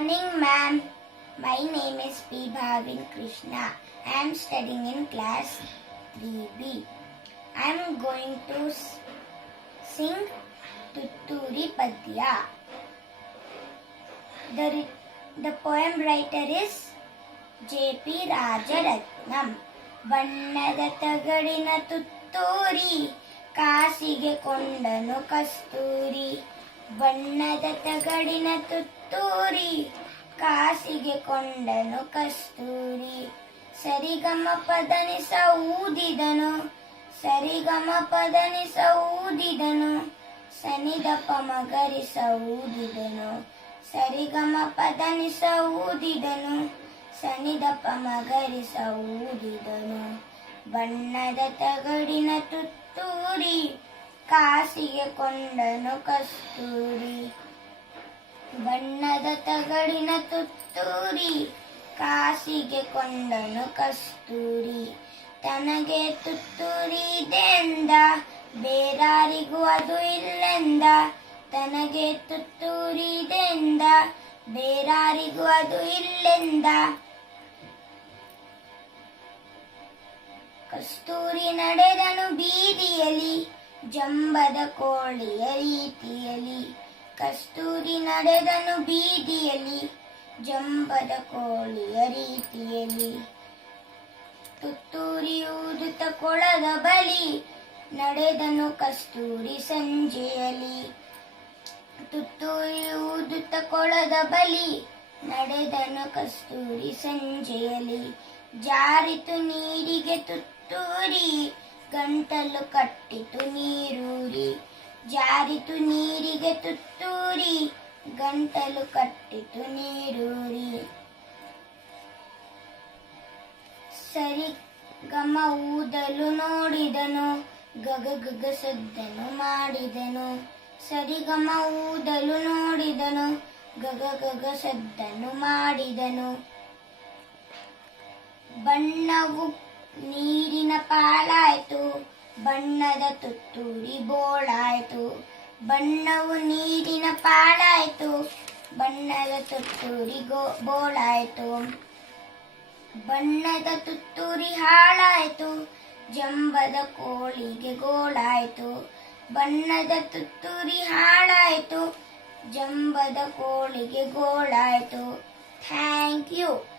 Morning, ma'am. My name is P. Bhavin Krishna. I am studying in class 3B. I am going to sing Tutturi Padya. The poem writer is J.P. Rajaratnam. ಬಣ್ಣದ ತಗಡಿನ ತುತ್ತೂರಿ ಕಾಸಿಗೆ ಕೊಂಡನು ಕಸ್ತೂರಿ. ಬಣ್ಣದ ತಗಡಿನ ತುತ್ತೂರಿ ಕಾಸಿಗೆ ಕೊಂಡನು ಕಸ್ತೂರಿ. ಸರಿಗಮ ಪದನಿಸ ಊದಿದನು, ಸರಿಗಮ ಪದನಿಸ ಊದಿದನು, ಸನಿದಪ ಮಗರಿಸ ಊದಿದನು. ಸರಿಗಮ ಪದನಿಸ ಊದಿದನು, ಸನಿದಪ ಮಗರಿಸ ಊದಿದನು. ಬಣ್ಣದ ತಗಡಿನ ತುತ್ತೂರಿ ಕಾಸಿಗೆ ಕೊಂಡನು ಕಸ್ತೂರಿ. ಬಣ್ಣದ ತಗಡಿನ ತುತ್ತೂರಿ ಕಾಸಿಗೆ ಕೊಂಡನು ಕಸ್ತೂರಿ. ತನಗೆ ತುತ್ತೂರಿ ಇದೆಂದ ಬೇರಾರಿಗೂ ಅದು ಇಲ್ಲೆಂದ. ತನಗೆ ತುತ್ತೂರಿ ಇದೆಂದ ಬೇರಾರಿಗೂ ಅದು ಇಲ್ಲೆಂದ. ಕಸ್ತೂರಿ ನಡೆದನು ಬೀದಿಯಲಿ ಜಂಬದ ಕೋಳಿಯ ರೀತಿಯಲಿ. ಕಸ್ತೂರಿ ನಡೆದನು ಬೀದಿಯಲಿ ಜಂಬದ ಕೋಳಿಯ ರೀತಿಯಲಿ. ತುತ್ತೂರಿ ಊದುತ್ತ ಕೊಳದ ಬಳಿ ನಡೆದನು ಕಸ್ತೂರಿ ಸಂಜೆಯಲಿ. ತುತ್ತೂರಿ ಊದುತ್ತ ಕೊಳದ ಬಳಿ ನಡೆದನು ಕಸ್ತೂರಿ ಸಂಜೆಯಲಿ. ಜಾರಿತು ನೀರಿಗೆ ತುತ್ತೂರಿ ಗಂಟಲು ಕಟ್ಟಿತು ನೀರೂರಿ. ಜಾರಿತು ನೀರಿಗೆ ತುತ್ತೂರಿ ಗಂಟಲು ಕಟ್ಟಿತು ನೀರೂರಿ. ಸರಿ ಗಮ ಊದಲು ನೋಡಿದನು ಗಗ ಗಗ ಸದ್ದನು ಮಾಡಿದನು. ಸರಿಗಮ ಊದಲು ನೋಡಿದನು ಗಗ ಗಗ ಸದ್ದನು ಮಾಡಿದನು. ಬಣ್ಣವು ನೀರಿನ ಪಾಲಾಯ್ತು, ಬಣ್ಣದ ತುತ್ತೂರಿ ಬೋಳಾಯ್ತು. ಬಣ್ಣವು ನೀರಿನ ಪಾಲಾಯ್ತು, ಬಣ್ಣದ ತುತ್ತೂರಿ ಬೋಳಾಯ್ತು. ಬಣ್ಣದ ತುತ್ತೂರಿ ಹಾಳಾಯ್ತು, ಜಂಬದ ಕೋಳಿಗೆ ಗೋಳಾಯ್ತು. ಬಣ್ಣದ ತುತ್ತೂರಿ ಹಾಳಾಯ್ತು, ಜಂಬದ ಕೋಳಿಗೆ ಗೋಳಾಯ್ತು. Thank you.